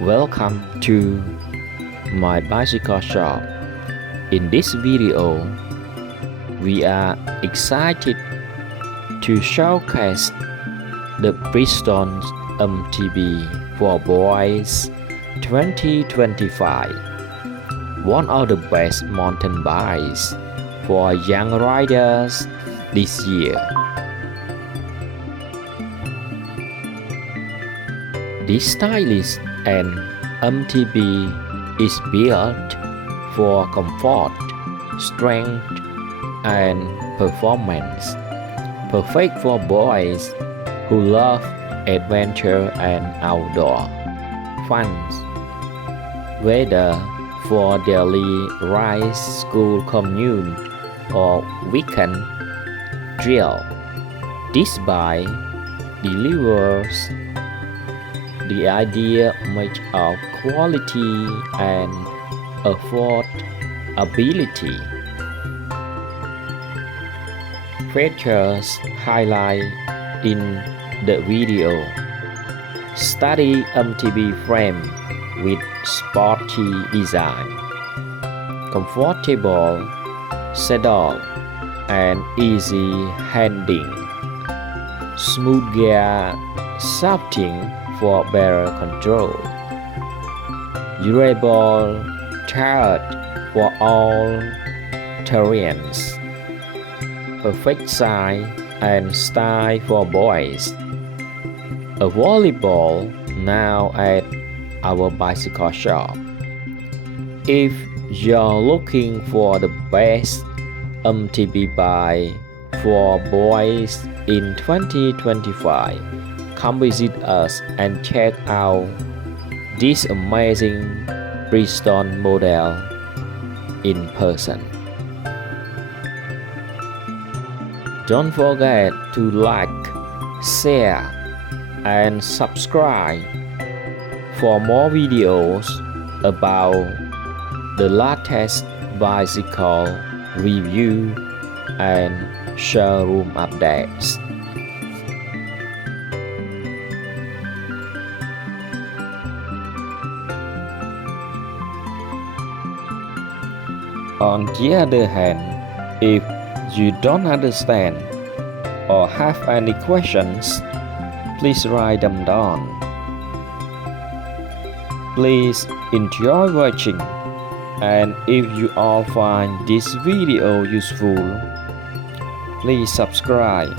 Welcome to my bicycle shop. In this video, we are excited to showcase the Bridgestone MTB for Boys 2025, one of the best mountain bikes for young riders this year. This stylish and MTB is built for comfort, strength, and performance, perfect for boys who love adventure and outdoor fun, whether for daily rides, school commute, or weekend drill. This bike delivers the ideal mix of quality and affordability. Features highlight in the video: Study MTB frame with sporty design, comfortable saddle and easy handling, smooth gear shifting for better control, durable tire for all terrains, perfect size and style for boys. Available now at our bicycle shop. If you're looking for the best MTB bike for boys in 2025, come visit us and check out this amazing Bridgestone model in person. Don't forget to like, share, and subscribe for more videos about the latest bicycle review and showroom updates. On the other hand, if you don't understand or have any questions, please write them down. Please enjoy watching, and if you all find this video useful, please subscribe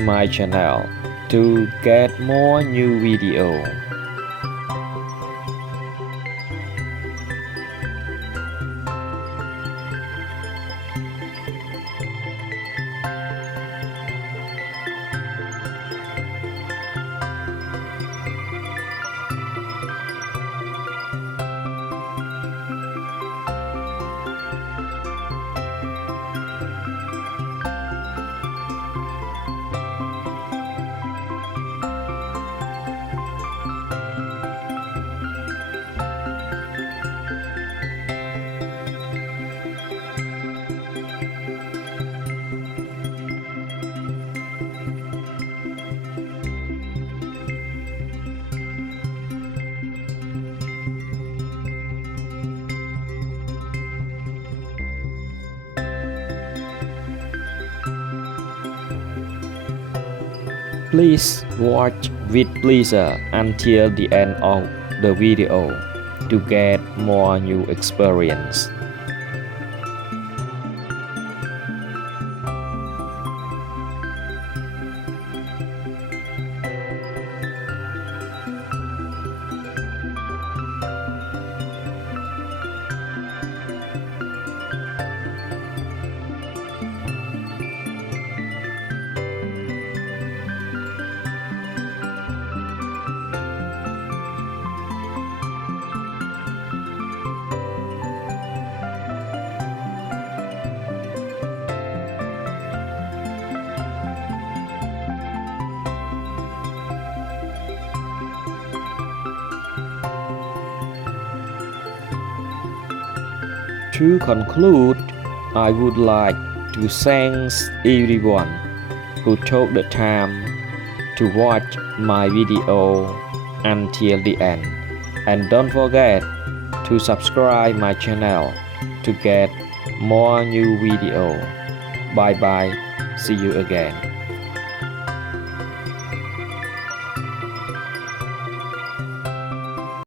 my channel to get more new videos. Please watch with pleasure until the end of the video to get more new experience. To conclude, I would like to thank everyone who took the time to watch my video until the end. And don't forget to subscribe my channel to get more new video. Bye bye. See you again.